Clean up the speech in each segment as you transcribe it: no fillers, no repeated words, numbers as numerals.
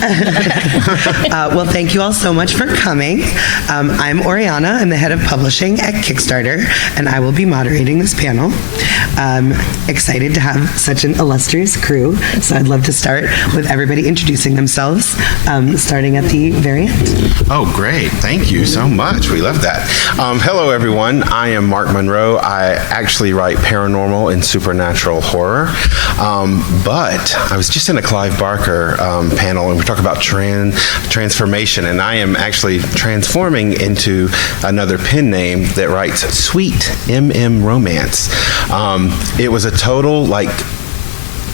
Well, thank you all so much for coming. I'm Oriana. I'm the head of publishing at Kickstarter, and I will be moderating this panel. Excited to have such an illustrious crew, so I'd love to start with everybody introducing themselves, starting at the very end. Oh, great. Thank you so much. We love that. Hello, everyone. I am Mark Monroe. I actually write paranormal and supernatural horror, but I was just in a Clive Barker panel, and we're talking about transformation, and I am actually transforming into another pen name that writes Sweet MM Romance. It was a total,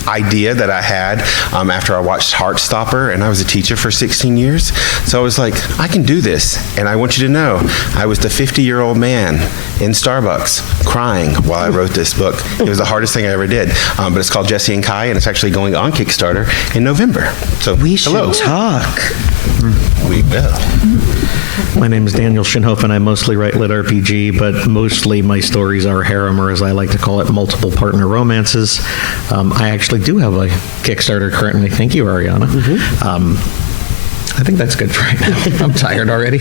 idea that I had after I watched Heartstopper, and I was a teacher for 16 years. So I was like, I can do this. And I want you to know, I was the 50-year-old man in Starbucks crying while I wrote this book. It was the hardest thing I ever did. But it's called Jesse and Kai, and it's actually going on Kickstarter in November. So we should talk. We will. My name is Daniel Shinhofen. I mostly write lit RPG, but mostly my stories are harem, or as I like to call it, multiple partner romances. I actually do have a Kickstarter currently. Thank you, Ariana. I think that's good for right now. I'm tired already.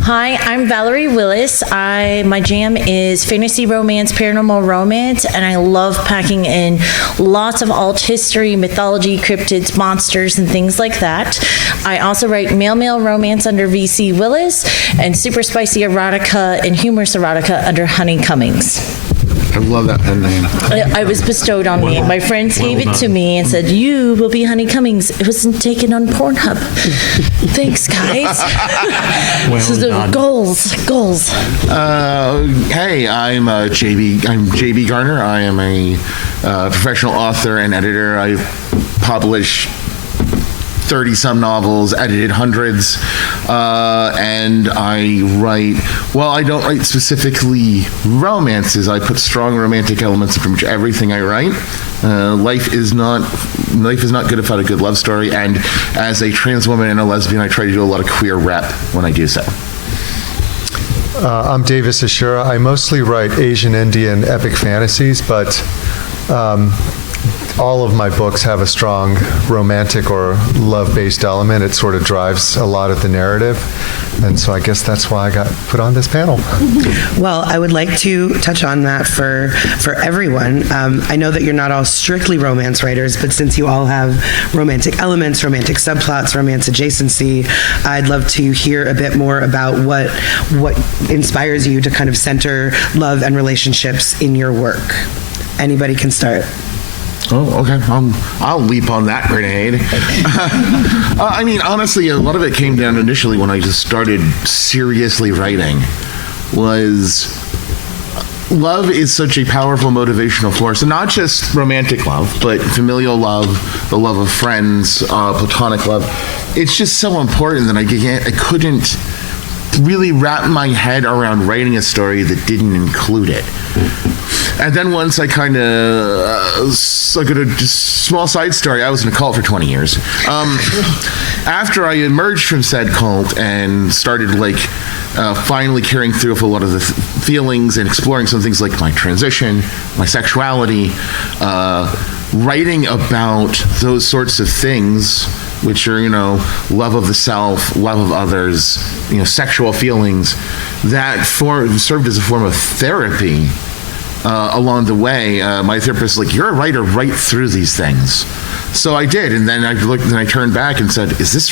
Hi, I'm Valerie Willis. My jam is fantasy romance, paranormal romance, and I love packing in lots of alt history, mythology, cryptids, monsters, and things like that. I also write male romance under VC Willis and super spicy erotica and humorous erotica under Honey Cummings. I love that pen name. I was bestowed on me. My friends gave it to me and said, "You will be Honey Cummings." It wasn't taken on Pornhub. Thanks, guys. Goals. Hey, I'm JB Garner. I am a professional author and editor. I publish 30-some novels, edited hundreds, and I write, I don't write specifically romances. I put strong romantic elements in pretty much everything I write. Life is not good without a good love story, and as a trans woman and a lesbian, I try to do a lot of queer rep when I do so. I'm Davis Ashura. I mostly write Asian Indian epic fantasies, but all of my books have a strong romantic or love-based element. It sort of drives a lot of the narrative. And so I guess that's why I got put on this panel. Well, I would like to touch on that for everyone. I know that you're not all strictly romance writers, but since you all have romantic elements, romantic subplots, romance adjacency, I'd love to hear a bit more about what inspires you to kind of center love and relationships in your work. Anybody can start. Oh, okay. I'll leap on that grenade. I mean, honestly, a lot of it came down initially when I just started seriously writing. Love is such a powerful motivational force, and not just romantic love, but familial love, the love of friends, platonic love. It's just so important that I couldn't really wrap my head around writing a story that didn't include it. And then once I kind of, like a small side story, I was in a cult for 20 years. After I emerged from said cult and started finally carrying through with a lot of the feelings and exploring some things like my transition, my sexuality, writing about those sorts of things, which are, love of the self, love of others, sexual feelings, that served as a form of therapy. Along the way, my therapist was like, "You're a writer right through these things." So I did, and then I looked, and I turned back and said, "Is this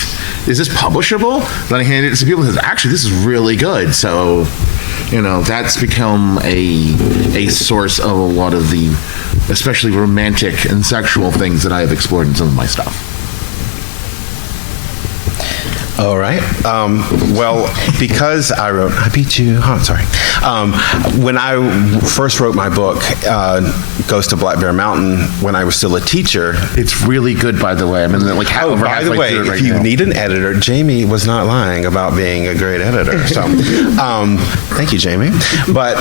publishable?" Then I handed it to people and said, "Actually, this is really good." So, that's become a source of a lot of the, especially romantic and sexual things that I have explored in some of my stuff. All right. Well, because I beat you. Oh, sorry. When I first wrote my book, Ghost of Black Bear Mountain, when I was still a teacher. It's really good, by the way. I mean, by the way, if you need an editor, Jamie was not lying about being a great editor. So, thank you, Jamie. But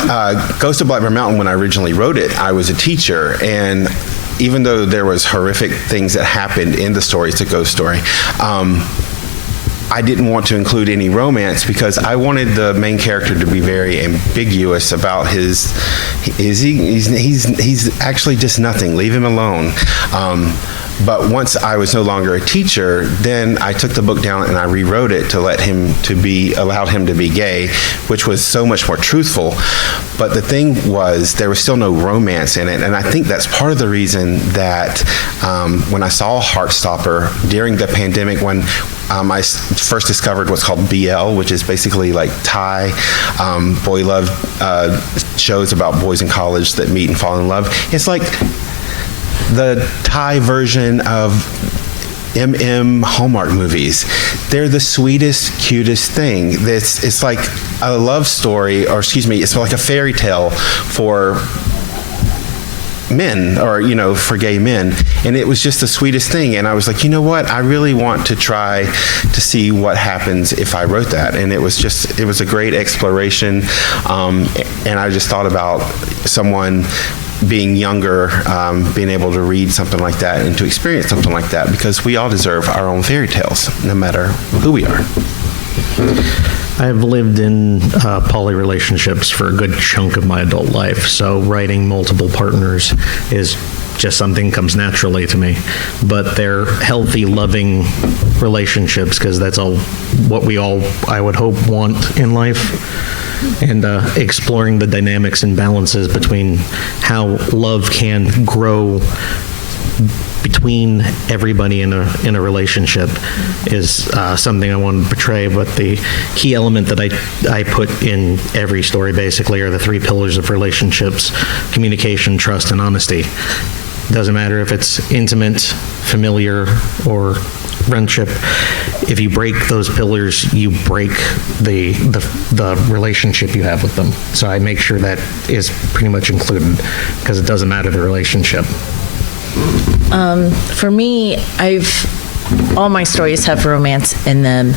Ghost of Black Bear Mountain, when I originally wrote it, I was a teacher, and even though there was horrific things that happened in the story, it's a ghost story. I didn't want to include any romance because I wanted the main character to be very ambiguous about he's actually just nothing. Leave him alone. But once I was no longer a teacher, then I took the book down and I rewrote it to allowed him to be gay, which was so much more truthful. But the thing was, there was still no romance in it, and I think that's part of the reason that when I saw Heartstopper during the pandemic, when I first discovered what's called BL, which is basically like Thai boy love shows about boys in college that meet and fall in love. It's like the Thai version of Hallmark movies. They're the sweetest, cutest thing. It's like a love story, or excuse me, it's like a fairy tale for men, or for gay men, and it was just the sweetest thing. And I was like, you know what, I really want to try to see what happens if I wrote that. And it was a great exploration, and I just thought about someone being younger, being able to read something like that and to experience something like that, because we all deserve our own fairy tales, no matter who we are. I've lived in poly relationships for a good chunk of my adult life, so writing multiple partners is just something comes naturally to me. But they're healthy, loving relationships, because that's all what we all, I would hope, want in life. And exploring the dynamics and balances between how love can grow between everybody in a relationship is something I want to portray. But the key element that I put in every story basically are the three pillars of relationships: communication, trust, and honesty. Doesn't matter if it's intimate, familiar, or friendship. If you break those pillars, you break the relationship you have with them. So I make sure that is pretty much included, because it doesn't matter the relationship. For me, all my stories have romance in them,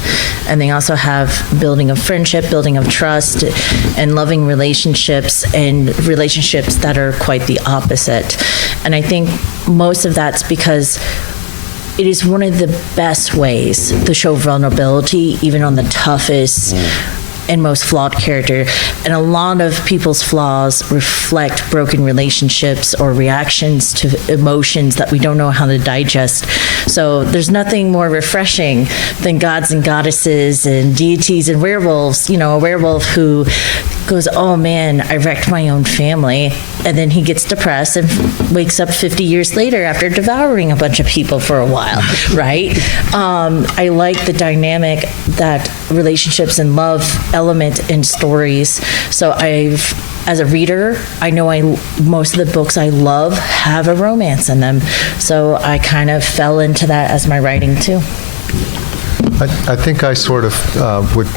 and they also have building of friendship, building of trust, and loving relationships, and relationships that are quite the opposite. And I think most of that's because it is one of the best ways to show vulnerability, even on the toughest and most flawed character. And a lot of people's flaws reflect broken relationships or reactions to emotions that we don't know how to digest. So there's nothing more refreshing than gods and goddesses and deities and werewolves. A werewolf who goes, oh man, I wrecked my own family. And then he gets depressed and wakes up 50 years later after devouring a bunch of people for a while, right? I like the dynamic that relationships and love element in stories. So as a reader, I know most of the books I love have a romance in them. So I kind of fell into that as my writing too. I think I sort of would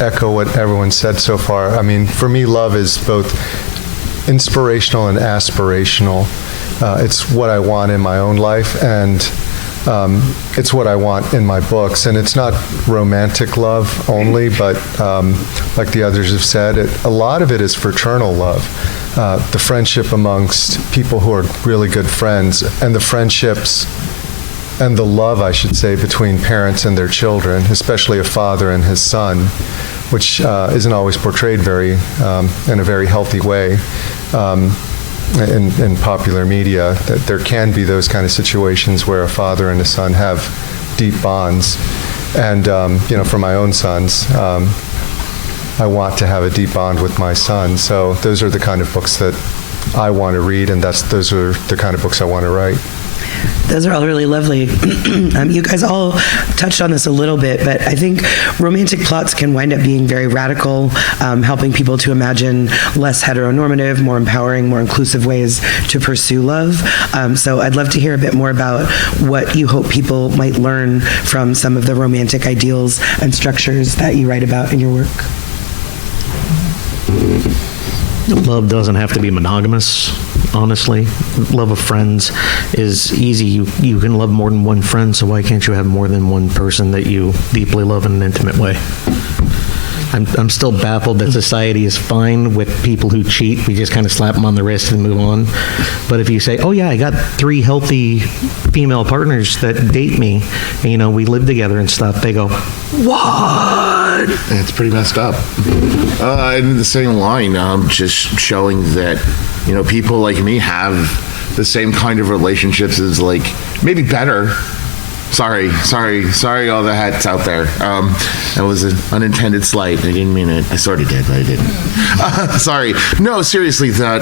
echo what everyone said so far. I mean, for me, love is both inspirational and aspirational. It's what I want in my own life, and it's what I want in my books. And it's not romantic love only, but like the others have said, a lot of it is fraternal love. The friendship amongst people who are really good friends, and the friendships and the love, I should say, between parents and their children, especially a father and his son, which isn't always portrayed in a very healthy way in popular media. That there can be those kind of situations where a father and a son have deep bonds. And for my own sons, I want to have a deep bond with my son. So those are the kind of books that I want to read, and those are the kind of books I want to write. Those are all really lovely. You guys all touched on this a little bit, but I think romantic plots can wind up being very radical, helping people to imagine less heteronormative, more empowering, more inclusive ways to pursue love. So I'd love to hear a bit more about what you hope people might learn from some of the romantic ideals and structures that you write about in your work. Love doesn't have to be monogamous, honestly. Love of friends is easy. You can love more than one friend, so why can't you have more than one person that you deeply love in an intimate way? I'm still baffled that society is fine with people who cheat. We just kind of slap them on the wrist and move on. But if you say, oh yeah, I got 3 healthy female partners that date me, and, we live together and stuff, they go, what? It's pretty messed up. And in the same line, just showing that, people like me have the same kind of relationships as like maybe better. Sorry, all the hats out there. That was an unintended slight. I didn't mean it. I sort of did, but I didn't. Sorry. No, seriously, that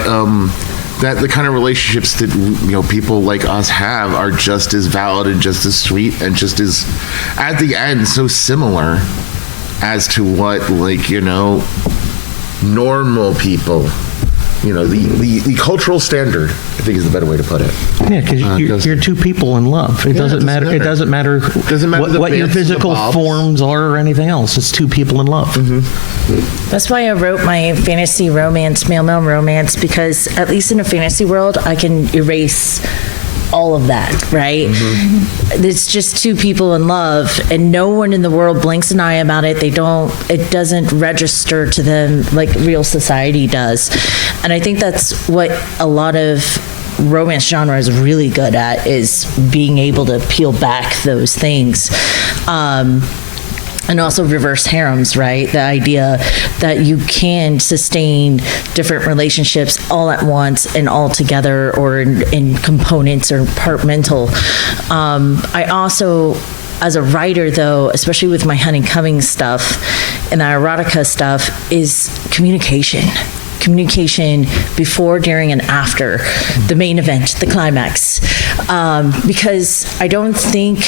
the kind of relationships that people like us have are just as valid and just as sweet and just as, at the end, so similar as to what normal people. The cultural standard, I think, is the better way to put it. Yeah, because you're two people in love. It doesn't matter. It doesn't matter what your physical forms are or anything else. It's two people in love. Mm-hmm. That's why I wrote my fantasy romance, male romance, because at least in a fantasy world, I can erase all of that, right? Mm-hmm. It's just two people in love, and no one in the world blinks an eye about it. It doesn't register to them like real society does. And I think that's what a lot of romance genre is really good at, is being able to peel back those things. And also reverse harems, right? The idea that you can sustain different relationships all at once and all together, or in components or departmental. I also, as a writer though, especially with my Honey Cummings stuff and the erotica stuff, is communication before, during, and after the main event, the climax. Because I don't think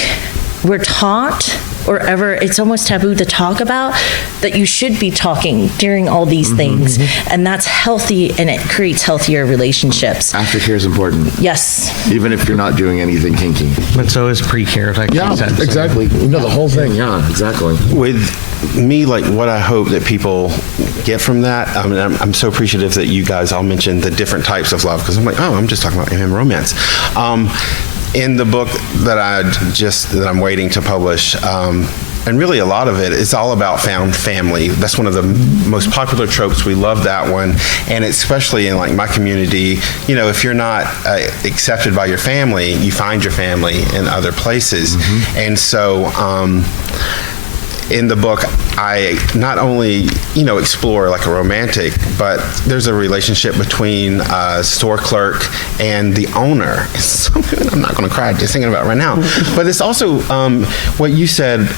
we're taught, or ever, it's almost taboo to talk about, that you should be talking during all these things. And that's healthy, and it creates healthier relationships. Aftercare is important. Yes. Even if you're not doing anything kinky. But so is pre-care, like you said. Exactly. The whole thing. Yeah, exactly. With me, like what I hope that people get from that, I mean, I'm so appreciative that you guys all mentioned the different types of love, because I'm like, I'm just talking about romance. In the book that I'm waiting to publish, and really a lot of it is all about found family. That's one of the most popular tropes. We love that one, and especially in like my community, if you're not accepted by your family, you find your family in other places. And so in the book, I not only, explore like a romantic, but there's a relationship between a store clerk and the owner. It's something I'm not going to cry just thinking about right now. But it's also what you said.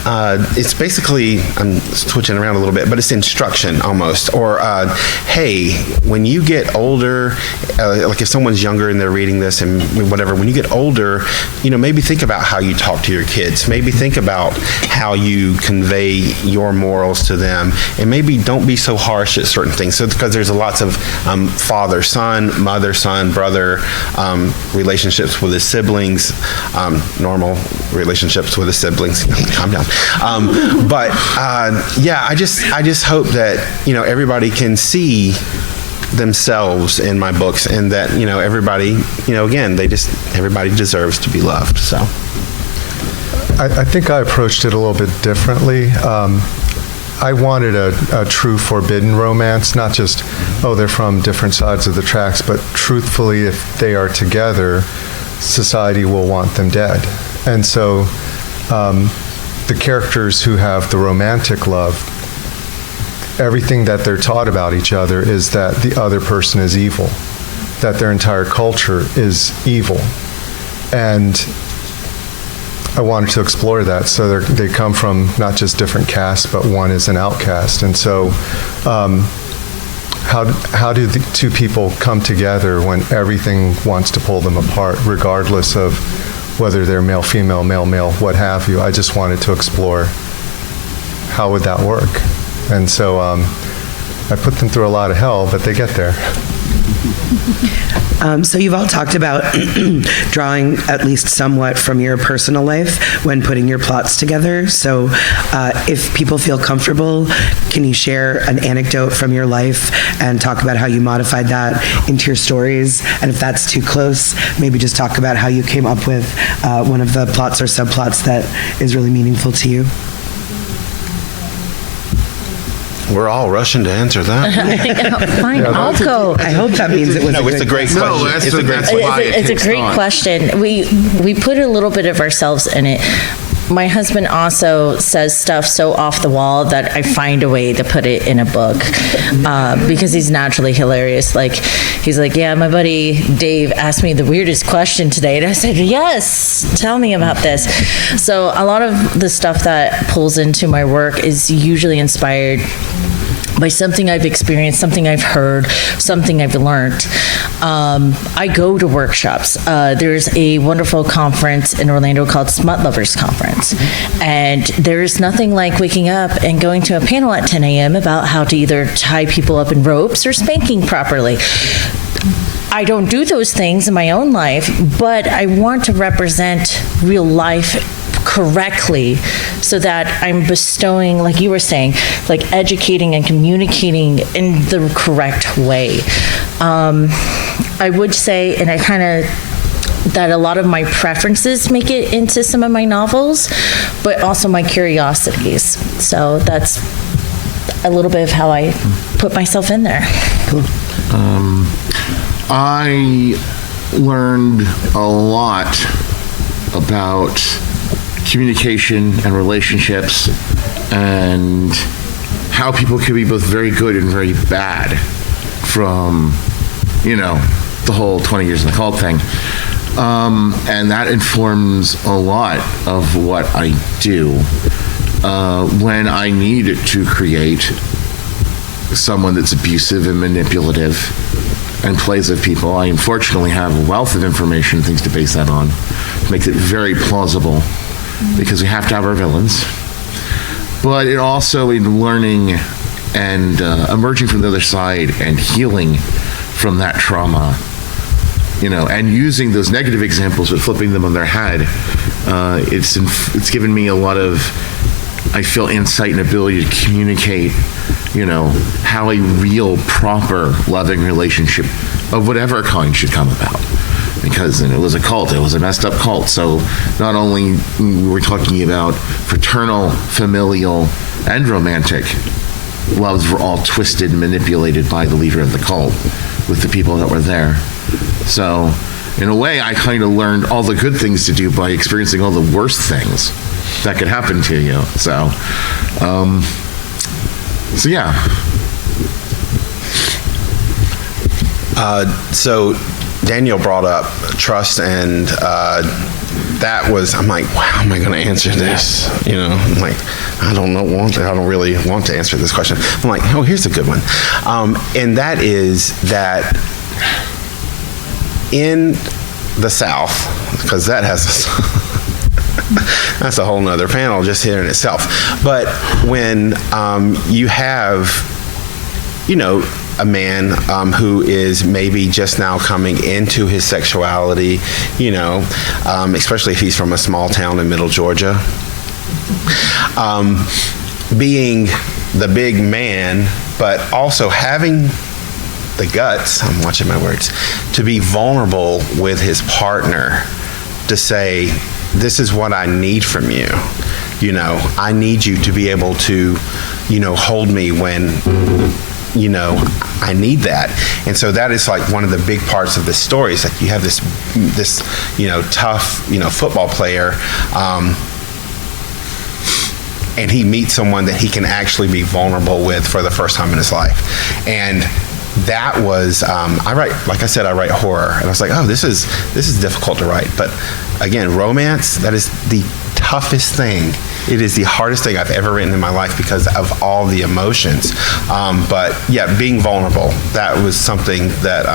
It's basically, I'm switching around a little bit, but it's instruction almost. Or, hey, when you get older, like if someone's younger and they're reading this and whatever, when you get older, maybe think about how you talk to your kids. Maybe think about how you convey your morals to them, and maybe don't be so harsh at certain things. So, because there's lots of father-son, mother-son, brother relationships with his siblings, normal relationships with his siblings. Calm down. I just hope that everybody can see themselves in my books, and that everybody, again, everybody deserves to be loved. So. I think I approached it a little bit differently. I wanted a true forbidden romance, not just, they're from different sides of the tracks, but truthfully, if they are together, society will want them dead. And so the characters who have the romantic love, everything that they're taught about each other is that the other person is evil, that their entire culture is evil. And I wanted to explore that. So they come from not just different castes, but one is an outcast. And so how do the two people come together when everything wants to pull them apart, regardless of whether they're male, female, male, what have you? I just wanted to explore how would that work. And so I put them through a lot of hell, but they get there. So you've all talked about drawing at least somewhat from your personal life when putting your plots together. So if people feel comfortable, can you share an anecdote from your life and talk about how you modified that into your stories? And if that's too close, maybe just talk about how you came up with one of the plots or subplots that is really meaningful to you. We're all rushing to answer that. Fine, I'll go. I hope that means it was No, it's a great question. It's a great It's a great question. We put a little bit of ourselves in it. my husband also says stuff so off the wall that I find a way to put it in a book because he's naturally hilarious. Like, he's like, yeah, my buddy Dave asked me the weirdest question today. And I said, yes, tell me about this. So a lot of the stuff that pulls into my work is usually inspired by something I've experienced, something I've heard, something I've learned. I go to workshops. There's a wonderful conference in Orlando called Smut Lovers Conference. And there's nothing like waking up and going to a panel at 10 a.m. about how to either tie people up in ropes or spanking properly. I don't do those things in my own life, but I want to represent real life correctly so that I'm bestowing, like you were saying, like educating and communicating in the correct way. I would say, and I kind of, that a lot of my preferences make it into some of my novels, but also my curiosities. So that's a little bit of how I put myself in there. I learned a lot about communication and relationships and how people can be both very good and very bad from, the whole 20 years in the cult thing. And that informs a lot of what I do when I need to create someone that's abusive and manipulative and plays with people. I unfortunately have a wealth of information, things to base that on. Makes it very plausible because we have to have our villains. But it also, in learning and emerging from the other side and healing from that trauma, and using those negative examples but flipping them on their head, it's given me a lot of, I feel, insight and ability to communicate, how a real, proper, loving relationship of whatever kind should come about. Because it was a cult, it was a messed up cult. So not only were we talking about fraternal, familial, and romantic loves were all twisted and manipulated by the leader of the cult with the people that were there. So in a way, I kind of learned all the good things to do by experiencing all the worst things that could happen to you. So yeah. So Daniel brought up trust, and that was, I'm like, wow, how am I going to answer this? I'm like, I don't really want to answer this question. I'm like, oh, here's a good one. And that is that in the South, because that has that's a whole nother panel just here in itself. But when you have, a man who is maybe just now coming into his sexuality, especially if he's from a small town in middle Georgia, being the big man, but also having the guts, I'm watching my words, to be vulnerable with his partner, to say, this is what I need from you. I need you to be able to, hold me when, I need that. And so that is like one of the big parts of this story, is that you have this tough, football player, and he meets someone that he can actually be vulnerable with for the first time in his life. And that was, I write horror, and I was like, oh, this is difficult to write. But again, romance, that is the toughest thing. It is the hardest thing I've ever written in my life because of all the emotions. But yeah, being vulnerable, that was something that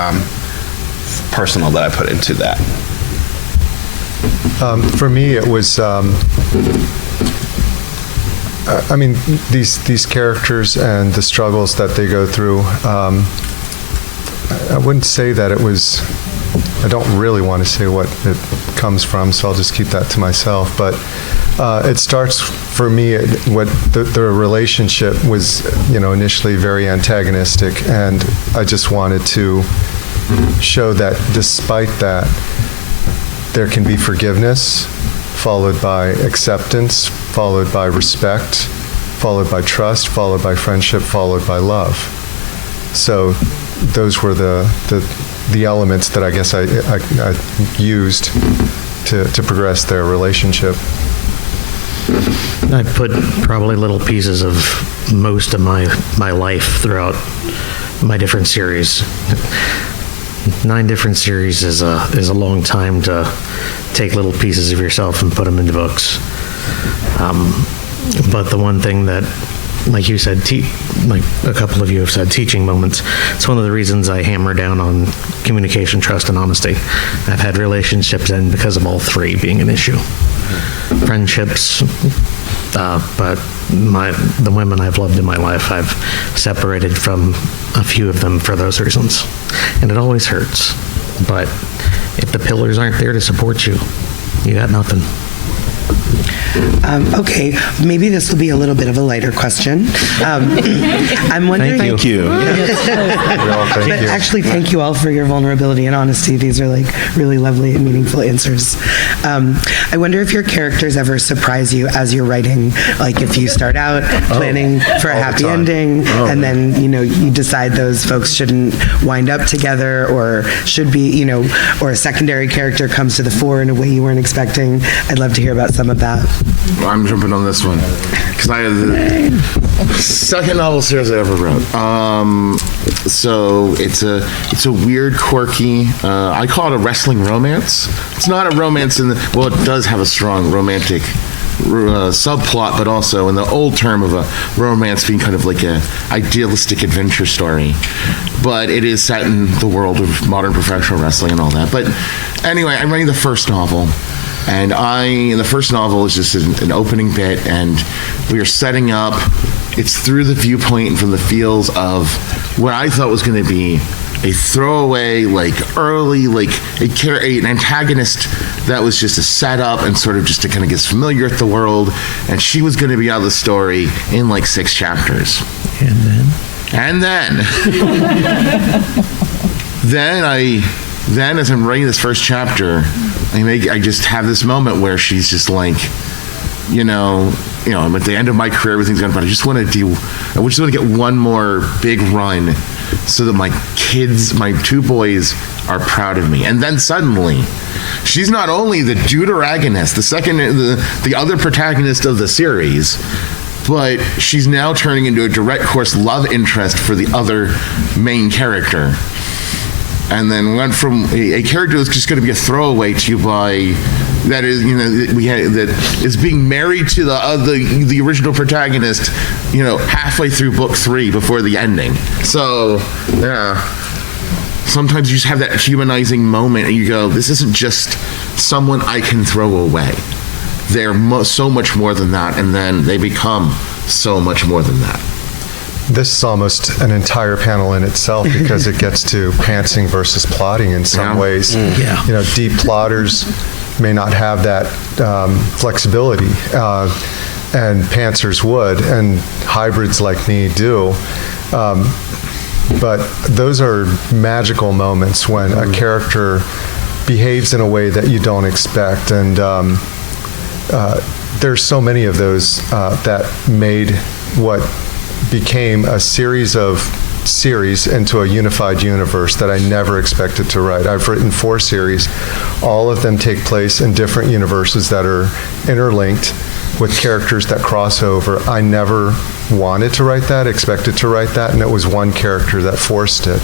personal that I put into that. For me, it was, these characters and the struggles that they go through, I wouldn't say that it was, I don't really want to say what it comes from, so I'll just keep that to myself. But it starts for me, what the relationship was, initially very antagonistic, and I just wanted to show that despite that, there can be forgiveness, followed by acceptance, followed by respect, followed by trust, followed by friendship, followed by love. So those were the elements that I guess I used to progress their relationship. I put probably little pieces of most of my life throughout my different series. 9 different series is a long time to take little pieces of yourself and put them into books. But the one thing that, like you said, like a couple of you have said, teaching moments. It's one of the reasons I hammer down on communication, trust, and honesty. I've had relationships end because of all 3 being an issue. Friendships, but the women I've loved in my life, I've separated from a few of them for those reasons. And it always hurts. But if the pillars aren't there to support you, you got nothing. Okay, maybe this will be a little bit of a lighter question. I'm wondering. Thank you. But actually, thank you all for your vulnerability and honesty. These are like really lovely and meaningful answers. I wonder if your characters ever surprise you as you're writing. Like if you start out planning for a happy ending, and then you decide those folks shouldn't wind up together, or should be, or a secondary character comes to the fore in a way you weren't expecting. I'd love to hear about some of that. I'm jumping on this one because I have the second novel series I ever wrote. So it's a weird, quirky. I call it a wrestling romance. It's not a romance it does have a strong romantic subplot, but also in the old term of a romance being kind of like a idealistic adventure story. But it is set in the world of modern professional wrestling and all that. But anyway, I'm writing the first novel. And in the first novel is just an opening bit, and we are setting up. It's through the viewpoint and from the feels of what I thought was going to be a throwaway, early, an antagonist that was just a setup and sort of just to kind of get familiar with the world. And she was going to be out of the story in 6 chapters. And then, then as I'm writing this first chapter, I just have this moment where she's just I'm at the end of my career, everything's gone, but I just want to get one more big run so that my kids, my 2 boys, are proud of me. And then suddenly, she's not only the deuteragonist, the other protagonist of the series, but she's now turning into a direct course love interest for the other main character. And then went from a character that's just going to be a throwaway that is being married to the original protagonist, halfway through book 3 before the ending. So, yeah. Sometimes you just have that humanizing moment and you go, this isn't just someone I can throw away. They're so much more than that, and then they become so much more than that. This is almost an entire panel in itself because it gets to pantsing versus plotting in some ways. Yeah. Deep plotters may not have that flexibility, and pantsers would, and hybrids like me do. But those are magical moments when a character behaves in a way that you don't expect, and there's so many of those that made what became a series into a unified universe that I never expected to write. I've written 4 series. All of them take place in different universes that are interlinked with characters that cross over. I never wanted to write that, expected to write that, and it was one character that forced it.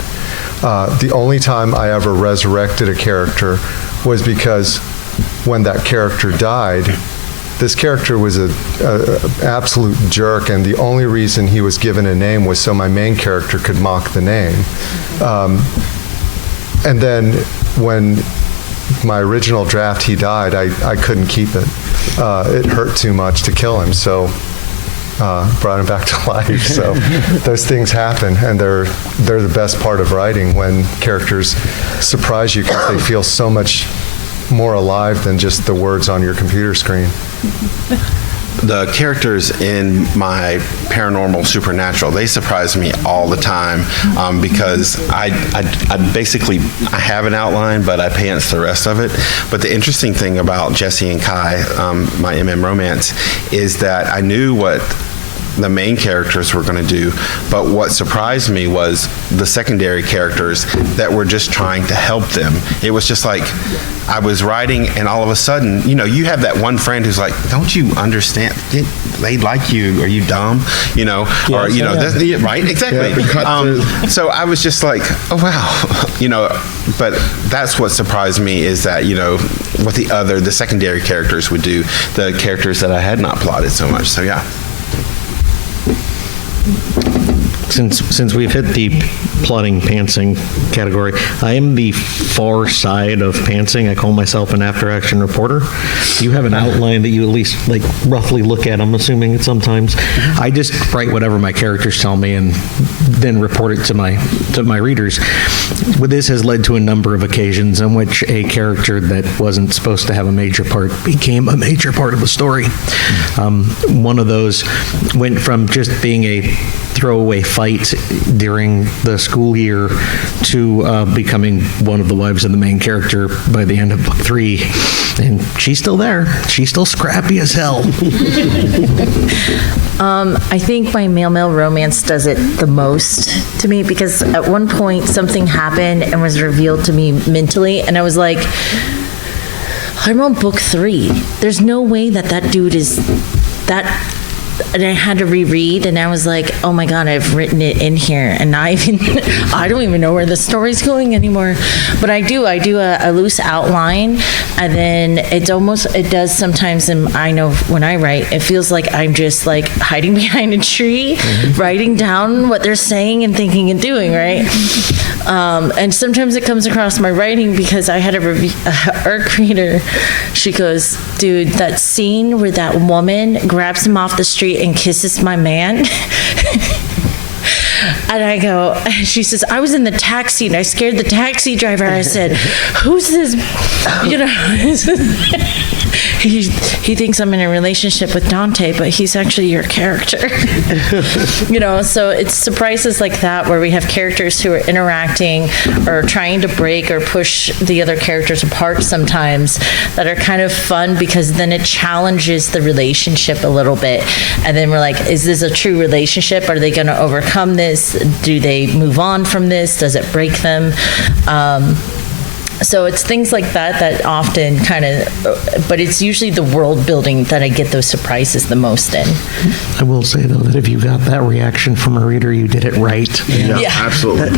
The only time I ever resurrected a character was because when that character died, this character was an absolute jerk, and the only reason he was given a name was so my main character could mock the name. And then when my original draft, he died, I couldn't keep it. It hurt too much to kill him, so brought him back to life. So those things happen, and they're the best part of writing, when characters surprise you because they feel so much more alive than just the words on your computer screen. The characters in my paranormal supernatural, they surprise me all the time because I basically have an outline, but I pants the rest of it. But the interesting thing about Jesse and Kai, my MM romance, is that I knew what the main characters were going to do. But what surprised me was the secondary characters that were just trying to help them. It was just like I was writing, and all of a sudden, you have that one friend who's like, "Don't you understand? They like you. Are you dumb?" Right? Exactly. So I was just like, "Oh wow," But that's what surprised me is that what the secondary characters would do, the characters that I had not plotted so much. So yeah. Since we've hit the plotting pantsing category, I am the far side of pantsing. I call myself an after-action reporter. You have an outline that you at least roughly look at, I'm assuming it sometimes. I just write whatever my characters tell me and then report it to my readers. Well, this has led to a number of occasions in which a character that wasn't supposed to have a major part became a major part of the story. One of those went from just being a throwaway fight during the school year to becoming one of the wives of the main character by the end of book 3. And she's still there. She's still scrappy as hell. I think my male romance does it the most to me, because at one point something happened and was revealed to me mentally, and I was like, I'm on book 3. There's no way that dude is that. And I had to reread, and I was like, oh my God, I've written it in here, and I don't even know where the story's going anymore. But I do a loose outline, and then it does sometimes, and I know when I write, it feels like I'm just like hiding behind a tree, writing down what they're saying and thinking and doing, right? And sometimes it comes across my writing, because I had a ARC reader. She goes, dude, that scene where that woman grabs him off the street and kisses my man. And I go, she says, I was in the taxi and I scared the taxi driver. I said, who's this? He thinks I'm in a relationship with Dante, but he's actually your character. So it's surprises like that where we have characters who are interacting or trying to break or push the other characters apart sometimes, that are kind of fun, because then it challenges the relationship a little bit. And then we're like, is this a true relationship? Are they going to overcome this? Do they move on from this? Does it break them? So it's things like that often kind of, but it's usually the world building that I get those surprises the most in. I will say, though, that if you got that reaction from a reader, you did it right. Yeah, absolutely.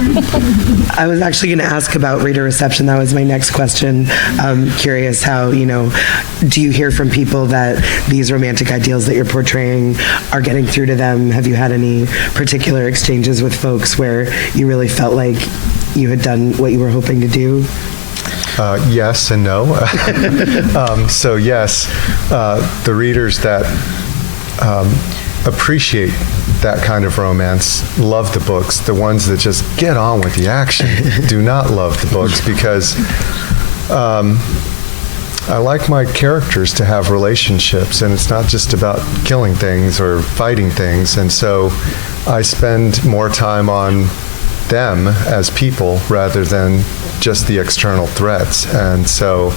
I was actually going to ask about reader reception. That was my next question. I'm curious how, do you hear from people that these romantic ideals that you're portraying are getting through to them? Have you had any particular exchanges with folks where you really felt like you had done what you were hoping to do? Yes and no. So yes, the readers that appreciate that kind of romance love the books. The ones that just get on with the action do not love the books, because I like my characters to have relationships, and it's not just about killing things or fighting things. And so I spend more time on them as people rather than just the external threats. And so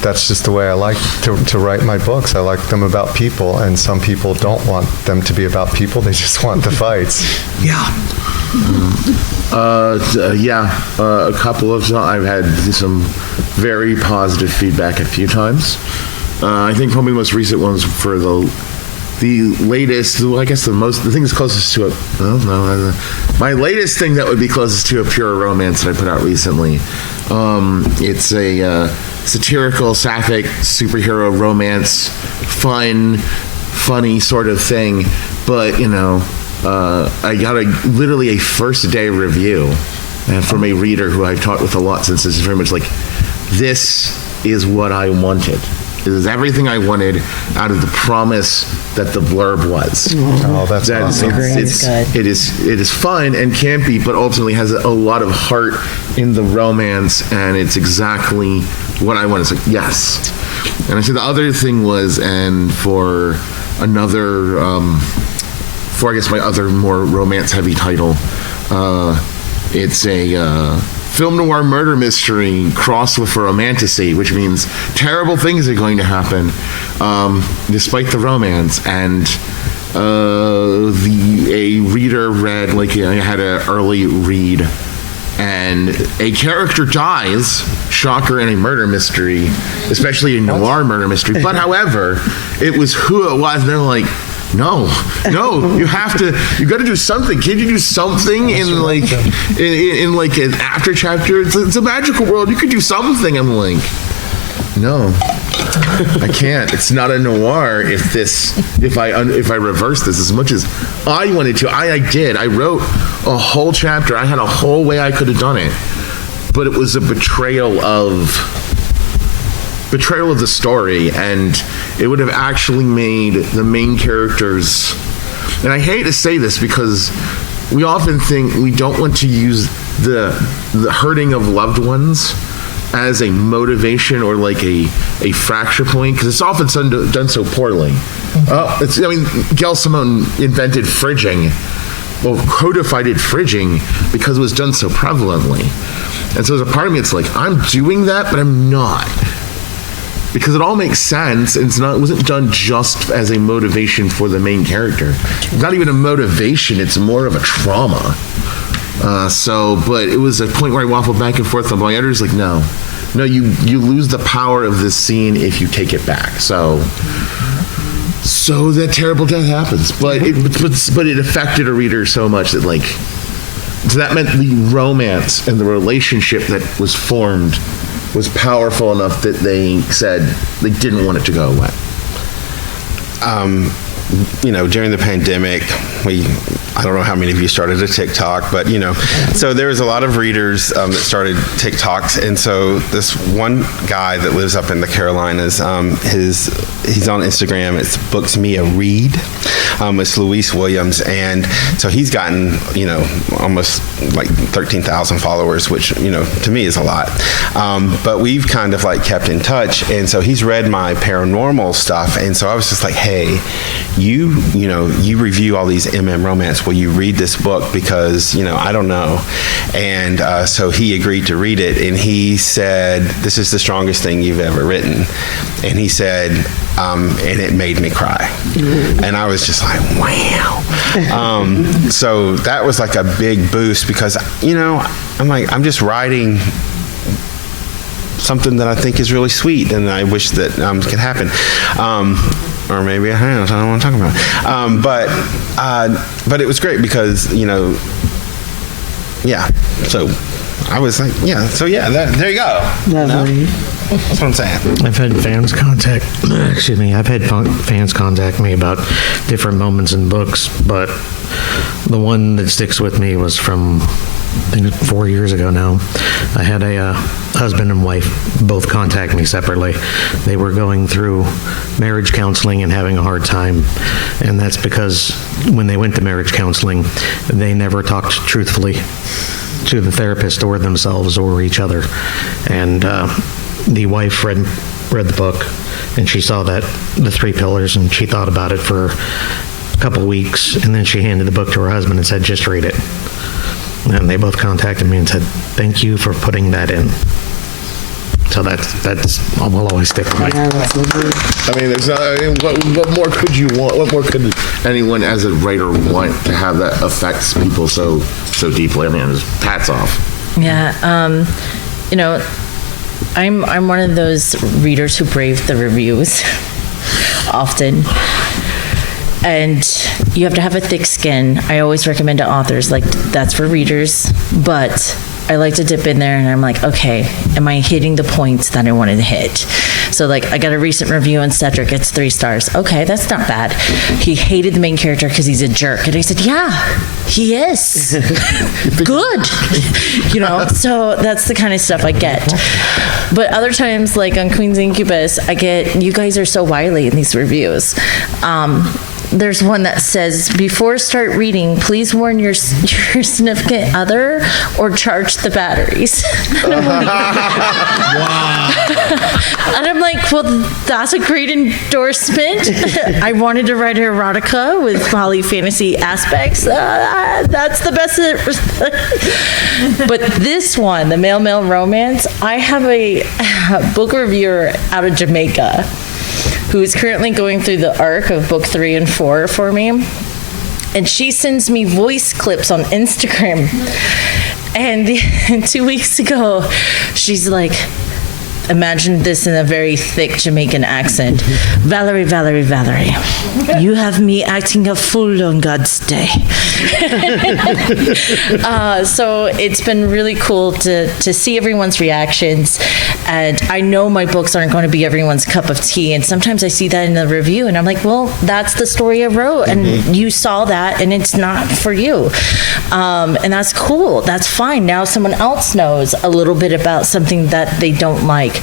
that's just the way I like to write my books. I like them about people, and some people don't want them to be about people. They just want the fights. Yeah. A couple of I've had some very positive feedback a few times. I think probably the most recent ones for the latest, I guess the thing that's closest to my latest thing that would be closest to a pure romance that I put out recently. It's a satirical, sapphic superhero romance, funny sort of thing. But, I got literally a first day review from a reader who I've talked with a lot since. This is very much like, this is what I wanted. It is everything I wanted out of the promise that the blurb was. Oh, that's awesome. It is fun and campy, but ultimately has a lot of heart in the romance, and it's exactly what I wanted. It's like, yes. And I said the other thing was, and for another, for I guess my other more romance-heavy title, it's a film noir murder mystery crossed with a romantasy, which means terrible things are going to happen despite the romance. And a reader read, like I had an early read, and a character dies, shocker, in a murder mystery, especially a noir murder mystery. But however, it was who it was. And they're like, no, you got to do something. Can't you do something in like an after chapter? It's a magical world. You could do something. I'm like, no, I can't. It's not a noir. If I reverse this as much as I wanted to, I did. I wrote a whole chapter. I had a whole way I could have done it, but it was a betrayal of the story, and it would have actually made the main characters. And I hate to say this because we often think we don't want to use the hurting of loved ones as a motivation or like a fracture point, because it's often done so poorly. Gail Simone invented fridging, codified fridging because it was done so prevalently. And so as a part of me, it's like, I'm doing that, but I'm not. Because it all makes sense, and it wasn't done just as a motivation for the main character. It's not even a motivation, it's more of a trauma. But it was a point where I waffled back and forth, and my editor's like, no, you lose the power of this scene if you take it back. So that terrible death happens. But it affected a reader so much that so that meant the romance and the relationship that was formed was powerful enough that they said they didn't want it to go away. During the pandemic, I don't know how many of you started a TikTok, but so there was a lot of readers that started TikToks, and so this one guy that lives up in the Carolinas, he's on Instagram. It's Books Me a Read. It's Luis Williams, and so he's gotten almost like 13,000 followers, which to me is a lot. But we've kind of kept in touch, and so he's read my paranormal stuff, and so I was just like, hey, you review all these romance. Will you read this book? Because I don't know. And so he agreed to read it, and he said, this is the strongest thing you've ever written. And he said, and it made me cry. And I was just like, wow. So that was like a big boost, because I'm just writing something that I think is really sweet, and I wish that could happen. Or maybe I don't want to talk about it. But it was great because, so I was like, there you go. Lovely. That's what I'm saying. I've had fans contact me about different moments in books, but the one that sticks with me was from, I think, 4 years ago now. I had a husband and wife both contact me separately. They were going through marriage counseling and having a hard time, and that's because when they went to marriage counseling, they never talked truthfully to the therapist or themselves or each other. And the wife read the book, and she saw the 3 pillars, and she thought about it for a couple weeks, and then she handed the book to her husband and said, just read it. And they both contacted me and said, thank you for putting that in. So that's will always stick with me. Yeah, that's lovely. What more could you want? What more could anyone as a writer want to have that affects people so deeply? Just hats off. Yeah, I'm one of those readers who brave the reviews often. And you have to have a thick skin. I always recommend to authors, that's for readers, but I like to dip in there and I'm like, okay, am I hitting the points that I wanted to hit? So I got a recent review on Cedric, it's 3 stars. Okay, that's not bad. He hated the main character because he's a jerk. And I said, yeah, he is. Good. So that's the kind of stuff I get. But other times, like on Queen's Incubus, I get, you guys are so wily in these reviews. There's one that says, before start reading, please warn your significant other or charge the batteries. And I'm like, well, that's a great endorsement. I wanted to write erotica with poly fantasy aspects. That's the best. But this one, the male romance, I have a book reviewer out of Jamaica who is currently going through the arc of book 3 and 4 for me. And she sends me voice clips on Instagram. And 2 weeks ago, she's like, imagine this in a very thick Jamaican accent. Valerie, Valerie, Valerie, you have me acting a fool on God's day. So it's been really cool to see everyone's reactions. And I know my books aren't going to be everyone's cup of tea. And sometimes I see that in the review and I'm like, well, that's the story I wrote. And you saw that and it's not for you. And that's cool. That's fine. Now someone else knows a little bit about something that they don't like.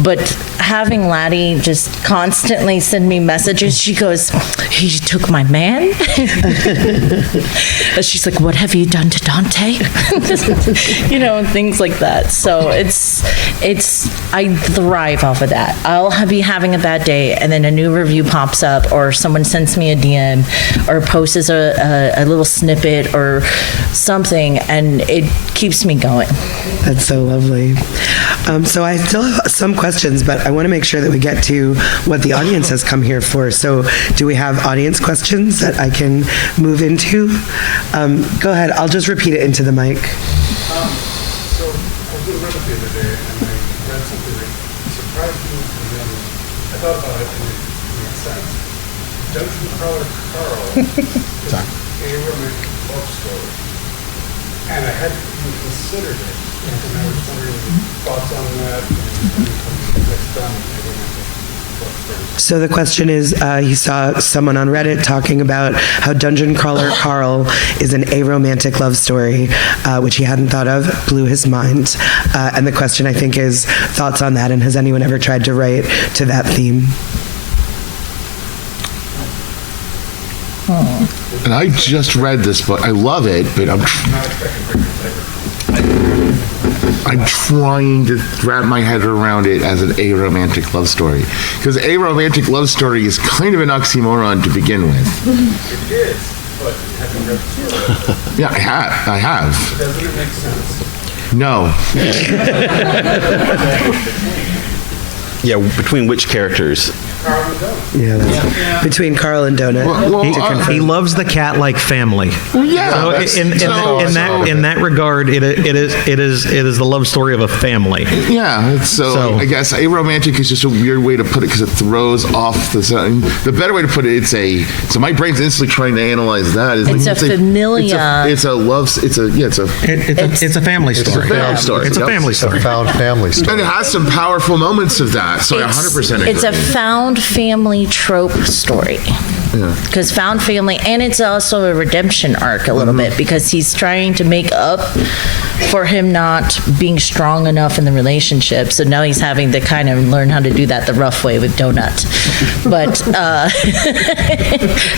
But having Laddie just constantly send me messages, she goes, he took my man. And she's like, what have you done to Dante? And things like that. So I thrive off of that. I'll be having a bad day and then a new review pops up or someone sends me a DM or posts a little snippet or something and it keeps me going. That's so lovely. So I still have some questions, but I want to make sure that we get to what the audience has come here for. So do we have audience questions that I can move into? Go ahead. I'll just repeat it into the mic. So I was doing Reddit the other day, and I read something that surprised me, and then I thought about it, and it made sense. Dungeon Crawler Carl is a romantic love story, and I hadn't even considered it, and I was wondering thoughts on that, and something that's done with a romantic love story. So the question is, he saw someone on Reddit talking about how Dungeon Crawler Carl is an aromantic love story, which he hadn't thought of, blew his mind. And the question, I think, is thoughts on that, and has anyone ever tried to write to that theme? And I just read this book. I love it, but I'm trying to wrap my head around it as an aromantic love story. Because aromantic love story is kind of an oxymoron to begin with. It is, but have you read the story? Yeah, I have. Doesn't it make sense? No. Yeah, between which characters? Carl and Donut. Yeah, that's between Carl and Donut. Well, He loves the cat like family. yeah. So that's- in that regard, it is the love story of a family. Yeah, So- I guess aromantic is just a weird way to put it because it throws off the better way to put it. So my brain's instantly trying to analyze that. It's a familia. It's a love. It's a It's a family story. family story. It's a family It's a story. found family story. and it has some powerful moments of that. So I 100% agree. It's a found family trope story. Because found family, and it's also a redemption arc a little bit because he's trying to make up for him not being strong enough in the relationship. So now he's having to kind of learn how to do that the rough way with Donut, but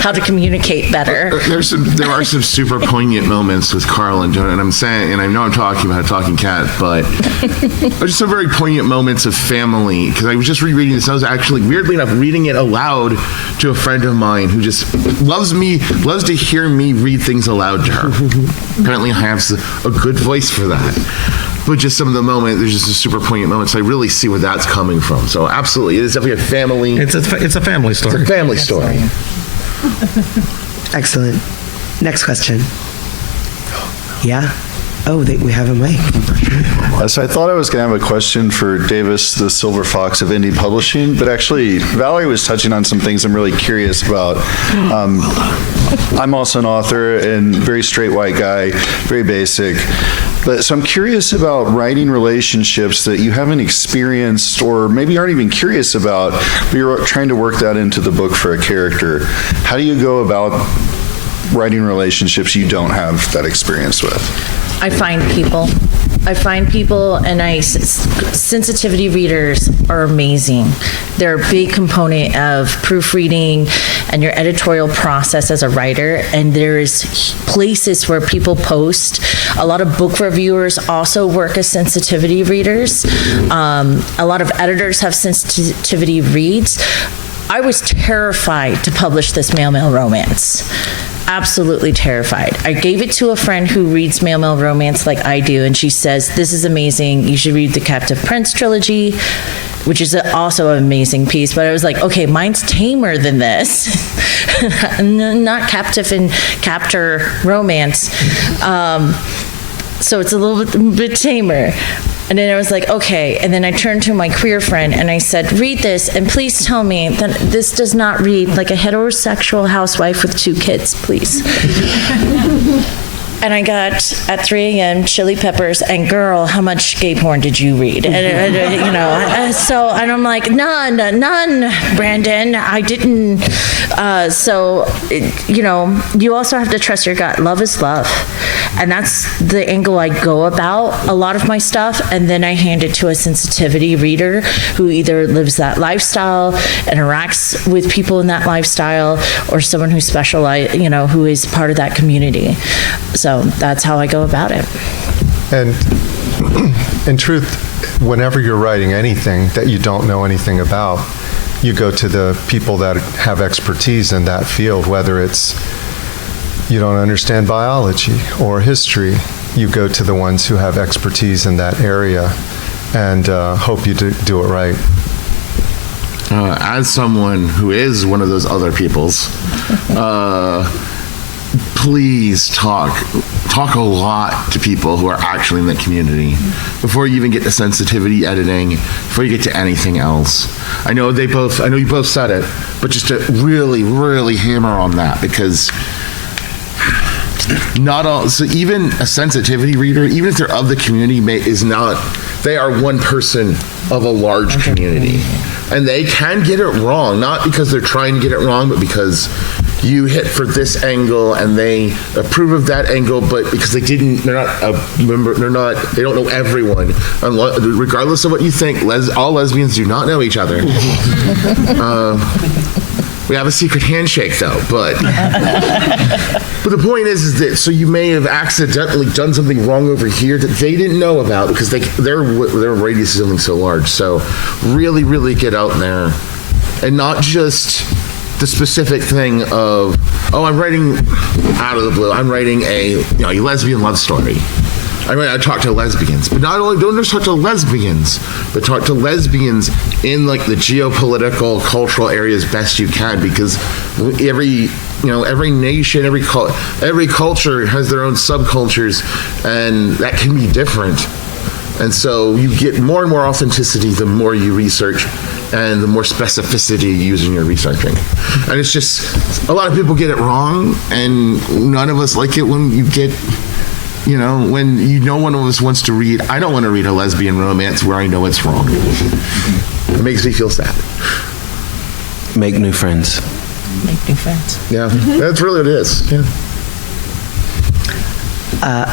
how to communicate better. There are some super poignant moments with Carl and Jonah, and I'm saying, and I know I'm talking about a talking cat, but just some very poignant moments of family. Because I was just rereading this, I was actually, weirdly enough, reading it aloud to a friend of mine who just loves to hear me read things aloud to her. Apparently, I have a good voice for that. But just some of the moments, there's just a super poignant moments. I really see where that's coming from. So absolutely, it is definitely a family. It's a family story. It's a family story. Excellent. Next question. Yeah? Oh, we have a mic. So I thought I was going to have a question for Davis, the Silver Fox of indie publishing, but actually Valerie was touching on some things I'm really curious about. I'm also an author and very straight white guy, very basic. So I'm curious about writing relationships that you haven't experienced or maybe aren't even curious about, but you're trying to work that into the book for a character. How do you go about writing relationships you don't have that experience with? I find people, and sensitivity readers are amazing. They're a big component of proofreading and your editorial process as a writer. And there is places where people post. A lot of book reviewers also work as sensitivity readers. A lot of editors have sensitivity reads. I was terrified to publish this male-male romance. Absolutely terrified. I gave it to a friend who reads male-male romance like I do, and she says, this is amazing. You should read the Captive Prince trilogy. which is also an amazing piece. But I was like, okay, mine's tamer than this. Not captive and captor romance. So it's a little bit tamer. And then I was like, okay. And then I turned to my queer friend and I said, read this and please tell me that this does not read like a heterosexual housewife with 2 kids, please. And I got at 3 a.m. Chili Peppers and girl, how much gay porn did you read? And, you know, and I'm like, none, Brandon. I didn't. You know, you also have to trust your gut. Love is love. And that's the angle I go about a lot of my stuff. And then I hand it to a sensitivity reader who either lives that lifestyle, interacts with people in that lifestyle, or someone who specializes, you know, who is part of that community. So that's how I go about it. And in truth, whenever you're writing anything that you don't know anything about, you go to the people that have expertise in that field, whether it's you don't understand biology or history, you go to the ones who have expertise in that area and hope you do it right. As someone who is one of those other peoples, please talk a lot to people who are actually in the community before you even get to sensitivity editing, before you get to anything else. I know you both said it, but just to really, really hammer on that, because so even a sensitivity reader, even if they're of the community, they are one person of a large community. And they can get it wrong, not because they're trying to get it wrong, but because you hit for this angle and they approve of that angle, but because they don't know everyone. Regardless of what you think, all lesbians do not know each other. We have a secret handshake though, but the point is that so you may have accidentally done something wrong over here that they didn't know about because their radius is only so large. So really, really get out there, and not just the specific thing of, oh, I'm writing out of the blue. I'm writing a lesbian love story. I talk to lesbians, but don't just talk to lesbians, but talk to lesbians in like the geopolitical, cultural areas best you can, because every nation, every culture has their own subcultures, and that can be different. And so you get more and more authenticity the more you research, and the more specificity you use in your researching. And it's just a lot of people get it wrong, and none of us like it when you get. When one of us wants to read, I don't want to read a lesbian romance where I know it's wrong. It makes me feel sad. Make new friends. Make new friends. Yeah, that's really what it is. Yeah.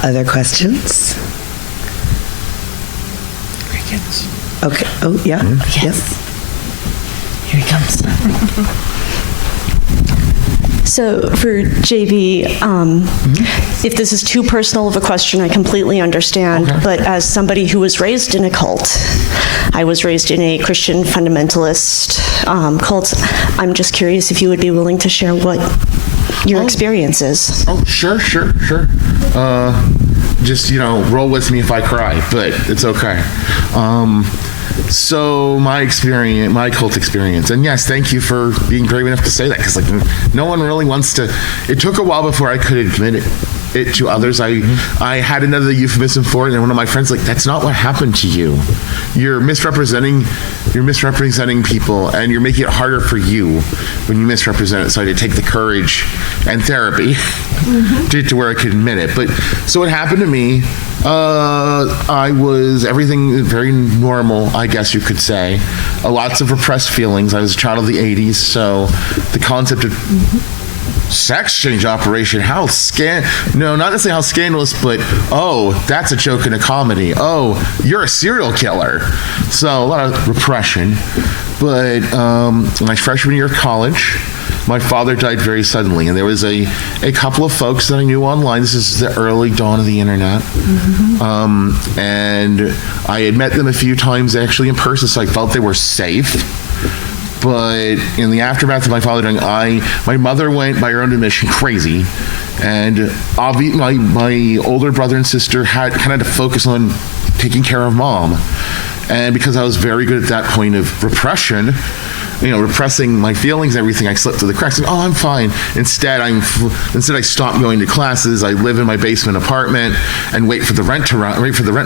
Other questions? Crickets. Okay. Oh, yeah. Mm-hmm. Yes. Here he comes. So for JV, if this is too personal of a question, I completely understand. Okay. But as somebody who was raised in a cult, I was raised in a Christian fundamentalist cult. I'm just curious if you would be willing to share what your experience is. Oh, sure. Just roll with me if I cry, but it's okay. So my cult experience, and yes, thank you for being brave enough to say that, because no one really wants to. It took a while before I could admit it to others. I had another euphemism for it, and one of my friends that's not what happened to you. You're misrepresenting people, and you're making it harder for you when you misrepresent it. So I had to take the courage and therapy to where I could admit it. But so what happened to me, I was everything very normal, I guess you could say. Lots of repressed feelings. I was a child of the 80s, so the concept of sex change operation, not necessarily how scandalous, but that's a joke in a comedy. You're a serial killer. So a lot of repression. But my freshman year of college, my father died very suddenly, and there was a couple of folks that I knew online. This is the early dawn of the internet. And I had met them a few times actually in person, so I felt they were safe. But in the aftermath of my father dying, my mother went, by her own admission, crazy. And my older brother and sister had kind of to focus on taking care of mom. And because I was very good at that point of repression, repressing my feelings, everything, I slipped through the cracks. And, oh, I'm fine. Instead, I stopped going to classes. I live in my basement apartment and wait for the rent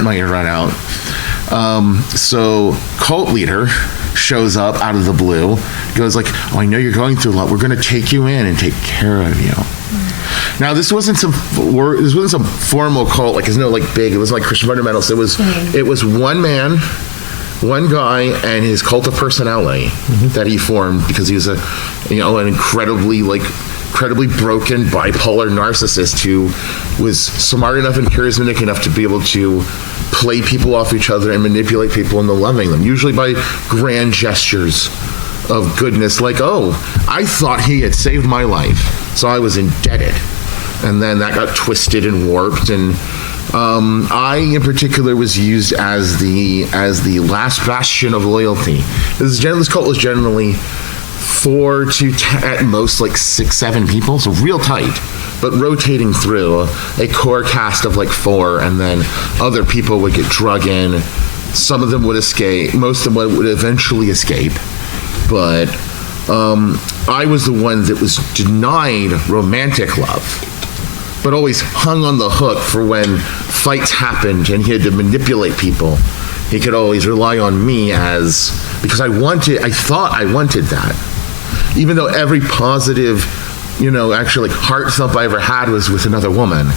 money to run out. So cult leader shows up out of the blue, goes like, oh, I know you're going through a lot. We're going to take you in and take care of you. Now, this wasn't some formal cult, like, it's no, like, big. It was like Christian fundamentalists. It was one man, one guy, and his cult of personality that he formed because he was an incredibly broken bipolar narcissist who was smart enough and charismatic enough to be able to play people off each other and manipulate people into loving them, usually by grand gestures of goodness, like, oh, I thought he had saved my life, so I was indebted. And then that got twisted and warped, and I, in particular, was used as the last bastion of loyalty. This cult was generally 4 to at most like 6, 7 people, so real tight, but rotating through a core cast of like 4, and then other people would get drug in. Some of them would escape. Most of them would eventually escape, but I was the one that was denied romantic love, but always hung on the hook for when fights happened and he had to manipulate people. He could always rely on me because I thought I wanted that. Even though every positive, actually like heart thump I ever had was with another woman.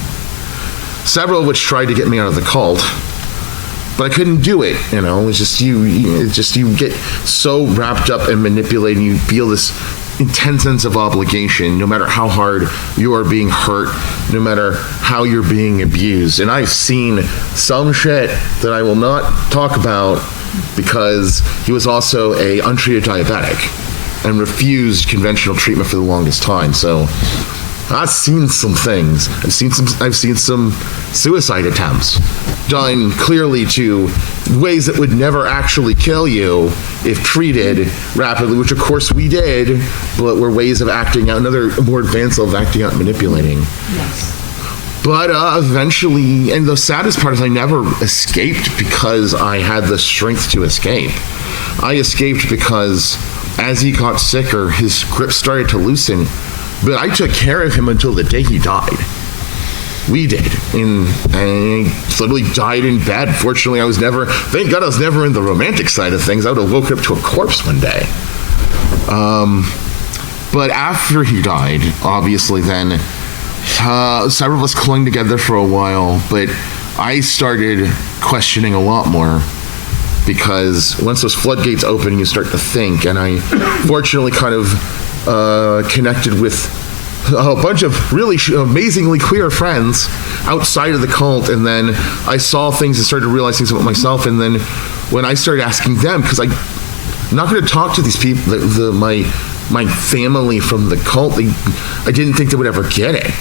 Several of which tried to get me out of the cult, but I couldn't do it. It's just you get so wrapped up and manipulated, and you feel this intense sense of obligation, no matter how hard you are being hurt, no matter how you're being abused. And I've seen some shit that I will not talk about because he was also a untreated diabetic and refused conventional treatment for the longest time. So I've seen some things. I've seen some suicide attempts done clearly to ways that would never actually kill you if treated rapidly, which of course we did, but were ways of acting out, another more advanced level of acting out and manipulating. Yes. But eventually, and the saddest part is I never escaped because I had the strength to escape. I escaped because as he got sicker, his grip started to loosen, but I took care of him until the day he died. We did, and he literally died in bed. Fortunately, thank God I was never in the romantic side of things. I would have woken up to a corpse one day. But after he died, obviously then, several of us clung together for a while, but I started questioning a lot more because once those floodgates open, you start to think, and I fortunately kind of connected with a bunch of really amazingly queer friends outside of the cult, and then I saw things and started to realize things about myself, and then when I started asking them, because I'm not going to talk to these people, my family from the cult, I didn't think they would ever get it.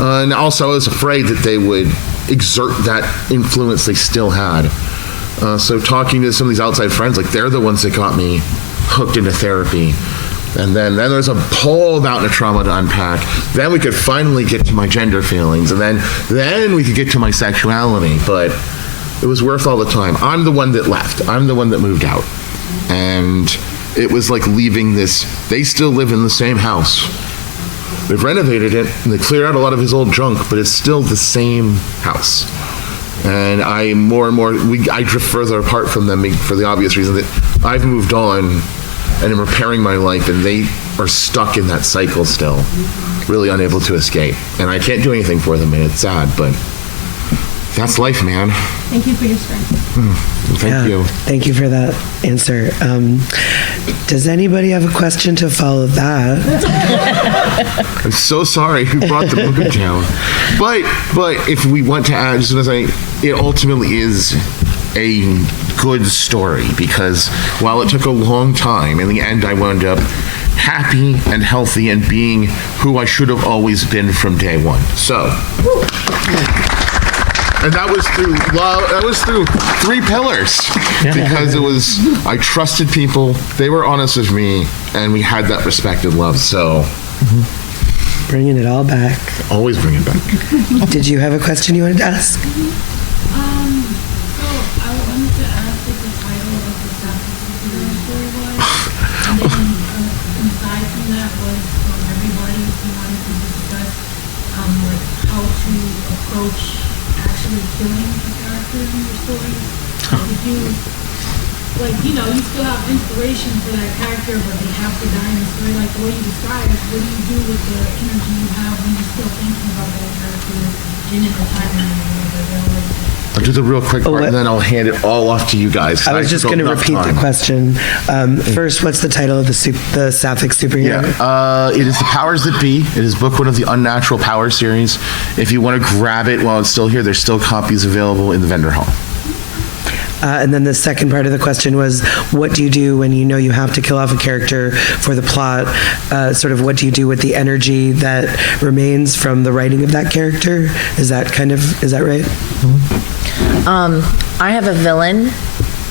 And also I was afraid that they would exert that influence they still had. So talking to some of these outside friends, like they're the ones that got me hooked into therapy. And then there's a whole mountain of trauma to unpack. Then we could finally get to my gender feelings, and then we could get to my sexuality. But it was worth all the time. I'm the one that left. I'm the one that moved out. And it was like leaving this. They still live in the same house. They've renovated it, and they cleared out a lot of his old junk, but it's still the same house. And I drift further apart from them for the obvious reason that I've moved on and I'm repairing my life, and they are stuck in that cycle still, really unable to escape. And I can't do anything for them, and it's sad, but that's life, man. Thank you for your strength. Thank you. Thank you for that answer. Does anybody have a question to follow that? I'm so sorry who brought the book down. But if we want to add, just as it ultimately is a good story, because while it took a long time, in the end I wound up happy and healthy and being who I should have always been from day one. So, and that was through love. That was through 3 pillars, because I trusted people, they were honest with me, and we had that respect and love. So, bringing it all back. Always bring it back. Did you have a question you wanted to ask? So I wanted to ask if approach actually killing a character in your story? If you, like, you know, you still have inspiration for that character, but they have to die in the story, like the way you described. What do you do with the energy you have when you're still thinking about that character and in the time I'll do the real quick part, and then I'll hand it all off to you guys. 'cause I was just going to enough repeat the time. question. First, what's the title of the Sapphic superhero? Yeah, it is The Powers That Be. It is book one of the Unnatural Power series. If you want to grab it while it's still here, there's still copies available in the vendor hall. And then the second part of the question was, what do you do when you know you have to kill off a character for the plot? Sort of what do you do with the energy that remains from the writing of that character? Is that right? I have a villain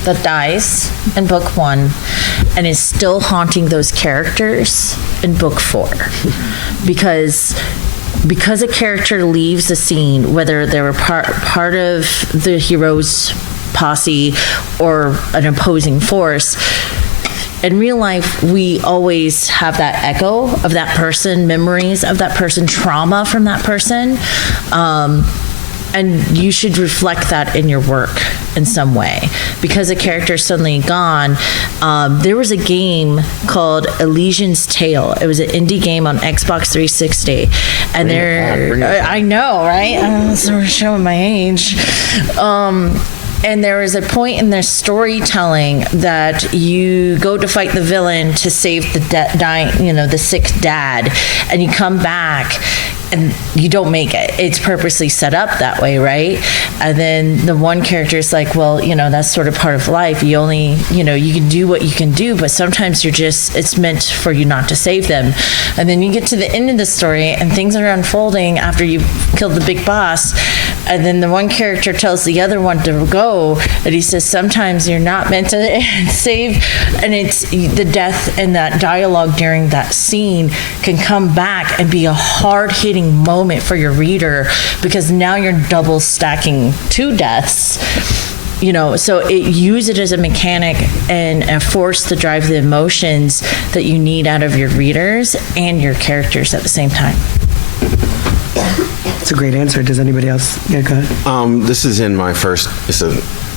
that dies in book 1 and is still haunting those characters in book 4. Because a character leaves a scene, whether they were part of the hero's posse or an opposing force, in real life, we always have that echo of that person, memories of that person, trauma from that person. And you should reflect that in your work in some way. Because a character is suddenly gone, there was a game called Elysian's Tale. It was an indie game on Xbox 360. And I know, right? So we're showing my age. And there is a point in their storytelling that you go to fight the villain to save the sick dad, and you come back and you don't make it. It's purposely set up that way, right? And then the one character is like, well, that's sort of part of life. You only, you can do what you can do, but sometimes it's meant for you not to save them. And then you get to the end of the story and things are unfolding after you've killed the big boss. And then the one character tells the other one to go, and he says, sometimes you're not meant to save. And it's the death and that dialogue during that scene can come back and be a hard-hitting moment for your reader, because now you're double stacking 2 deaths. So use it as a mechanic and a force to drive the emotions that you need out of your readers and your characters at the same time. It's a great answer. Does anybody else? Yeah, go ahead. This is in my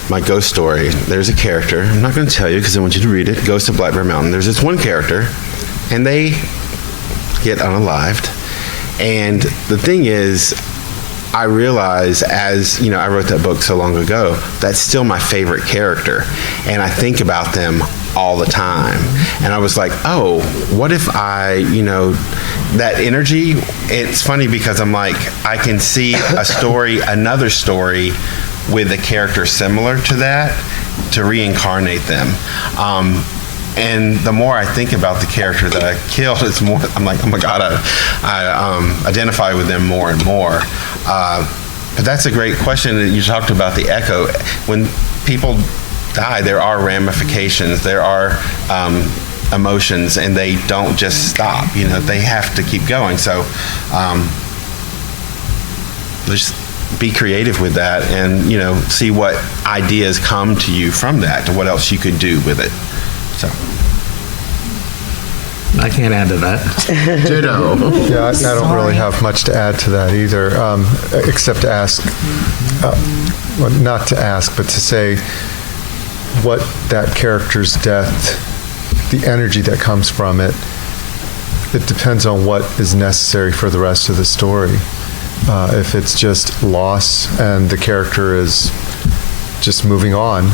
my ghost story. There's a character. I'm not going to tell you because I want you to read it. Ghost of Blackbird Mountain. There's this one character, and they get unalived. And the thing is, I realize as, I wrote that book so long ago, that's still my favorite character. And I think about them all the time. And I was like, oh, what if that energy, it's funny because I'm like, I can see another story with a character similar to that, to reincarnate them. And the more I think about the character that I killed, it's more, I'm like, oh my God, I identify with them more and more. But that's a great question. You talked about the echo. When people die, there are ramifications, there are emotions, and they don't just stop. They have to keep going. So just be creative with that, and see what ideas come to you from that, to what else you could do with it. So I can't add to that. Ditto. Yeah, I don't really have much to add to that either, except to ask, well, not to ask, but to say what that character's death, the energy that comes from it, it depends on what is necessary for the rest of the story. If it's just loss and the character is just moving on,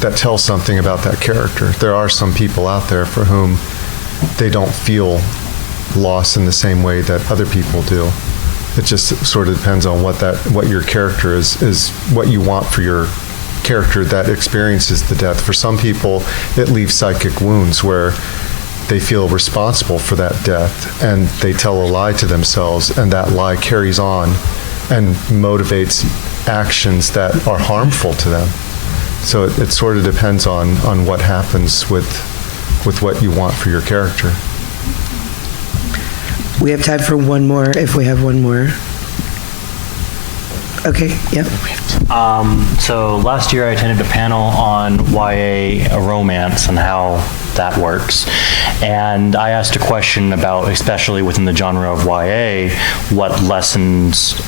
that tells something about that character. There are some people out there for whom they don't feel loss in the same way that other people do. It just sort of depends on what your character is what you want for your character that experiences the death. For some people, it leaves psychic wounds where they feel responsible for that death, and they tell a lie to themselves, and that lie carries on and motivates actions that are harmful to them. So it sort of depends on what happens with what you want for your character. We have time for one more, if we have one more. Okay, yeah. So last year I attended a panel on YA romance and how that works. And I asked a question about, especially within the genre of YA, what lessons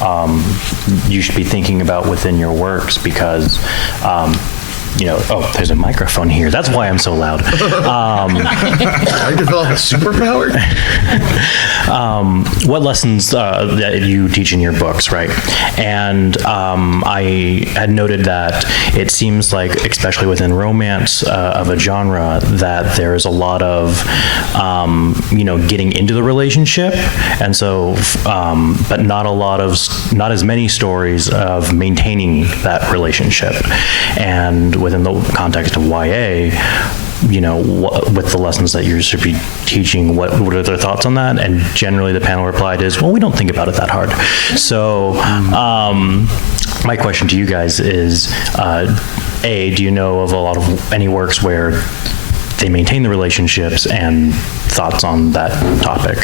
you should be thinking about within your works, because there's a microphone here. That's why I'm so loud. I developed a superpower? What lessons that you teach in your books, right? And I had noted that it seems like, especially within romance of a genre, that there's a lot of, getting into the relationship, and so, but not as many stories of maintaining that relationship. And within the context of YA, with the lessons that you should be teaching, what are their thoughts on that? And generally the panel replied is, well, we don't think about it that hard. So my question to you guys is, do you know of any works where they maintain the relationships, and thoughts on that topic?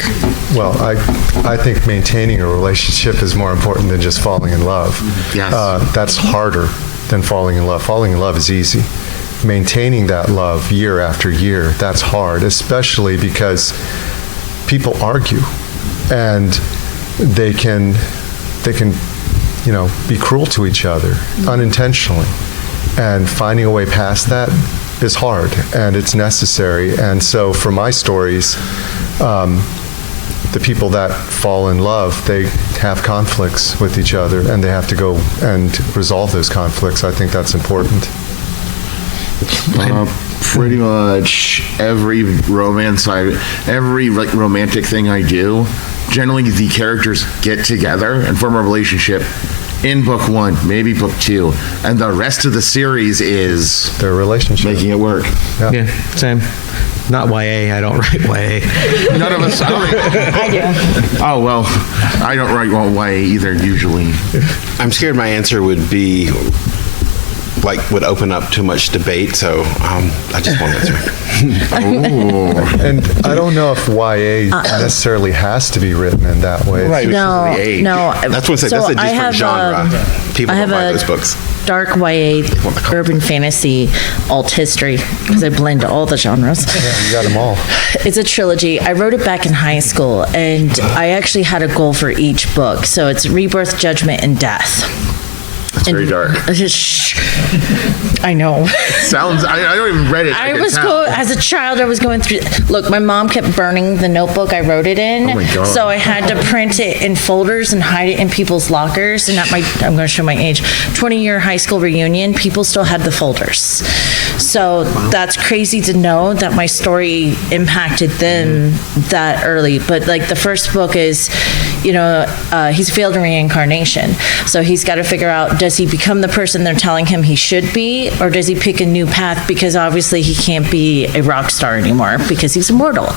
Well, I think maintaining a relationship is more important than just falling in love. Yes. That's harder than falling in love. Falling in love is easy. Maintaining that love year after year, that's hard, especially because people argue, and they can be cruel to each other unintentionally. And finding a way past that is hard, and it's necessary. And so for my stories, the people that fall in love, they have conflicts with each other, and they have to go and resolve those conflicts. I think that's important. Pretty much every romantic thing I do, generally the characters get together and form a relationship in book 1, maybe book 2, and the rest of the series is their relationship, making it work. Yeah, same. Not YA. I don't write YA. None of us. I do. Oh, well, I don't write YA either, usually. I'm scared my answer would be, would open up too much debate, so I just won't answer. And I don't know if YA necessarily has to be written in that way. Right. No. That's what I said. That's a different genre. People don't buy those books. Dark YA, urban fantasy, alt history, because I blend all the genres. Yeah, you got them all. It's a trilogy. I wrote it back in high school, and I actually had a goal for each book. So it's Rebirth, Judgment, and Death. It's very dark. I know. Sounds. I don't even read it. As a child, I was going through. Look, my mom kept burning the notebook I wrote it in. Oh my God. So I had to print it in folders and hide it in people's lockers. And I'm going to show my age. 20-year high school reunion, people still had the folders. So that's crazy to know that my story impacted them that early. But the first book is, he's failed in reincarnation. So he's got to figure out, does he become the person they're telling him he should be, or does he pick a new path, because obviously he can't be a rock star anymore because he's immortal,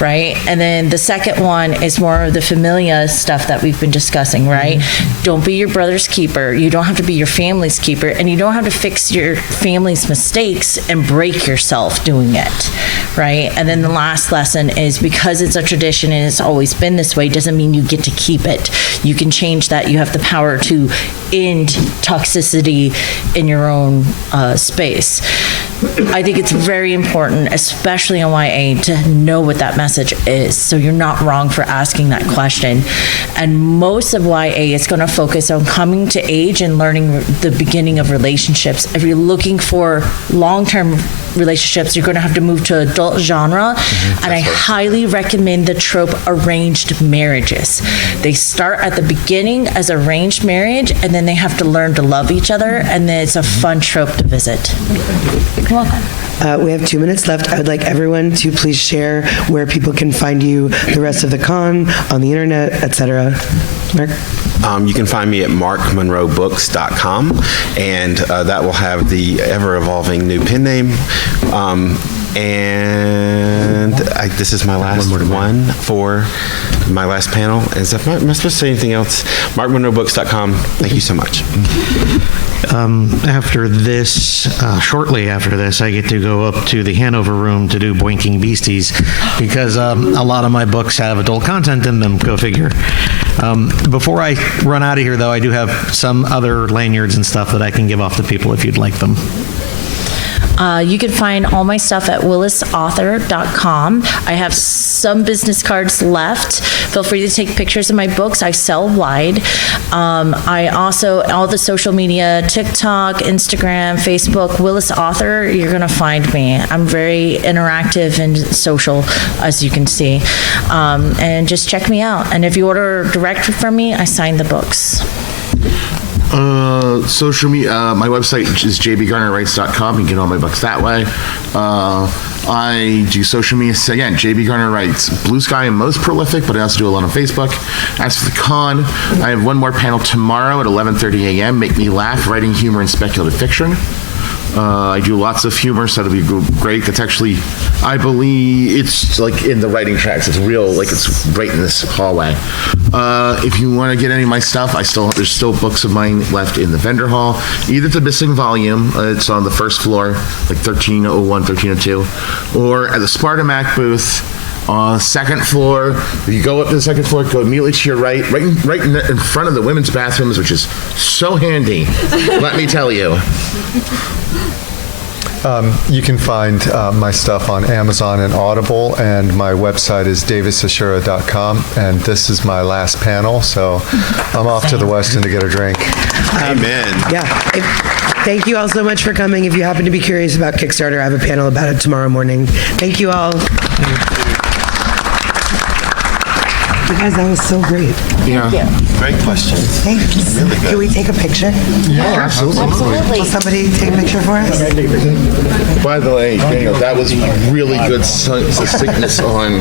right? And then the second one is more of the familia stuff that we've been discussing, right? Don't be your brother's keeper. You don't have to be your family's keeper, and you don't have to fix your family's mistakes and break yourself doing it, right? And then the last lesson is, because it's a tradition and it's always been this way, doesn't mean you get to keep it. You can change that. You have the power to end toxicity in your own space. I think it's very important, especially in YA, to know what that message is, so you're not wrong for asking that question. And most of YA is going to focus on coming to age and learning the beginning of relationships. If you're looking for long-term relationships, you're going to have to move to adult genre, and I highly recommend the trope arranged marriages. They start at the beginning as arranged marriage, and then they have to learn to love each other, and then it's a fun trope to visit. You're welcome. We have 2 minutes left. I would like everyone to please share where people can find you the rest of the con, on the internet, etc. Mark? You can find me at markmonroebooks.com, and that will have the ever-evolving new pen name. This is my last one for my last panel. Am I supposed to say anything else? markmonroebooks.com. Thank you so much. After this, shortly after this, I get to go up to the Hanover room to do Boinking Beasties, because a lot of my books have adult content in them, go figure. Before I run out of here, though, I do have some other lanyards and stuff that I can give off to people if you'd like them. You can find all my stuff at willisauthor.com. I have some business cards left. Feel free to take pictures of my books. I sell wide. I also, all the social media, TikTok, Instagram, Facebook, Willis Author, you're going to find me. I'm very interactive and social, as you can see. And just check me out. And if you order direct from me, I sign the books. Social media, my website is jbgarnerwrites.com. You can get all my books that way. I do social media, so again, JB Garner Writes. Blue Sky, I'm most prolific, but I also do a lot on Facebook. As for the con, I have one more panel tomorrow at 11:30 a.m. Make Me Laugh, Writing Humor and Speculative Fiction. I do lots of humor, so that'll be great. It's actually, I believe, it's like in the writing tracks. It's real, like it's right in this hallway. If you want to get any of my stuff, there's still books of mine left in the vendor hall. Either the missing volume, it's on the first floor, like 1301, 1302, or at the Spartamac booth. Second floor. If you go up to the second floor, go immediately to your right in front of the women's bathrooms, which is so handy. Let me tell you. You can find my stuff on Amazon and Audible, and my website is davisashura.com. And this is my last panel, so I'm off to the Westin to get a drink. Amen. Yeah. Thank you all so much for coming. If you happen to be curious about Kickstarter, I have a panel about it tomorrow morning. Thank you all. You guys, that was so great. Yeah. Great questions. Thanks. Really good. Can we take a picture? Yeah, absolutely. Will somebody take a picture for us? By the way, Daniel, that was really good succinctness on